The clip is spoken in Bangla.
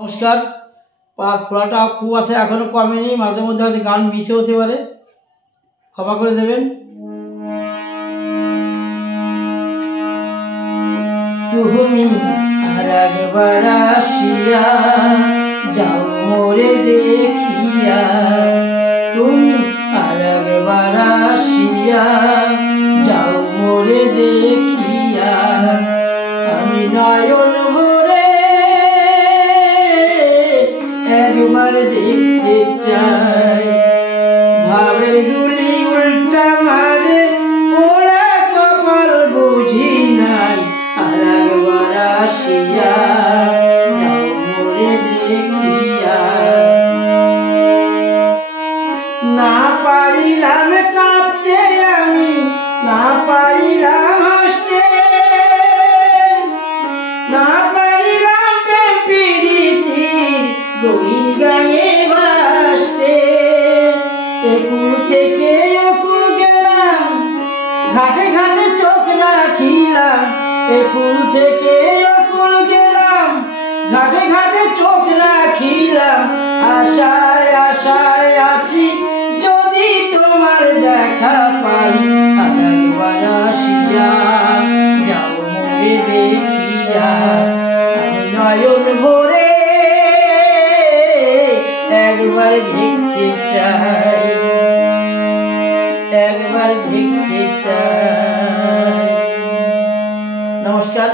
নমস্কার। ফোড়াটা খুব আছে, এখনো কমেনি, মাঝে মধ্যে হয়তো গান মিশে হতে পারে, ক্ষমা করে দেবেন। তুমি আর একবার আসিয়া যাও মোরে দেখিয়া, তুমি আর একবার আসিয়া যাও মোরে দেখিয়া, আমি নয়ন ভরে একবার দেখতে চাই। ভাবের গুলি উল্টা মারে পোড়া কপাল বুঝি নাই, আর একবার আসিয়া যাও মোরে দেখিয়া। না পারিলাম কাঁদতে আমি, না পারিলাম হাসতে, না পারিলাম প্রেম প্রীতির দই গায়ে ভাসতে। একুল থেকে অকুল গেলাম, ঘাটে ঘাটে চোখ রাখিলাম। একুল থেকে অকুল গেলাম, ঘাটে ঘাটে চোখ রাখিলাম। আশায় আশায় আছি যদি তোমার দেখা পাই, আর একবার আসিয়া যাও মোরে দেখিয়া। আমি নয়ন ভরে একবার দেখতে চাই, একবার দেখতে চাই। নমস্কার।